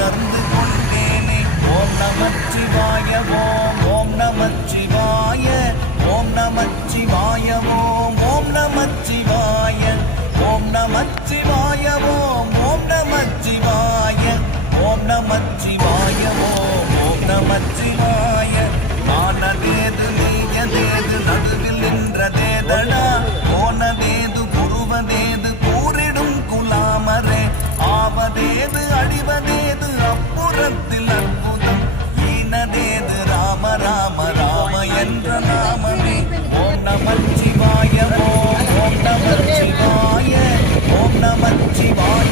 உணர்ந்து கொண்டேனே. ஓம் நமச்சிவாய ஓம் ஓம் நமச்சிவாய ஓம் நமச்சிவாய ஓம் ஓம் நமச்சிவாய ஓம் நமச்சிவாய ஓம் ஓம் நமச்சிவாய ஓம் நமச்சிவாய ஓம் ஓம் நமச்சிவாய. ஆனதேது நீயதேது நடுவில் நின்றதேதடா, போனதேது புருவதேது கூறிடும் குலாமரே, ஆவதேது அழிவதேது அப்புறத்தில் அற்புதம், ஈனதேது ராம ராம ராம என்ற நாமமே. ஓம் நமச்சிவாய ஓம் ஓம் நமச்சிவாய ஓம் நமச்சிவாய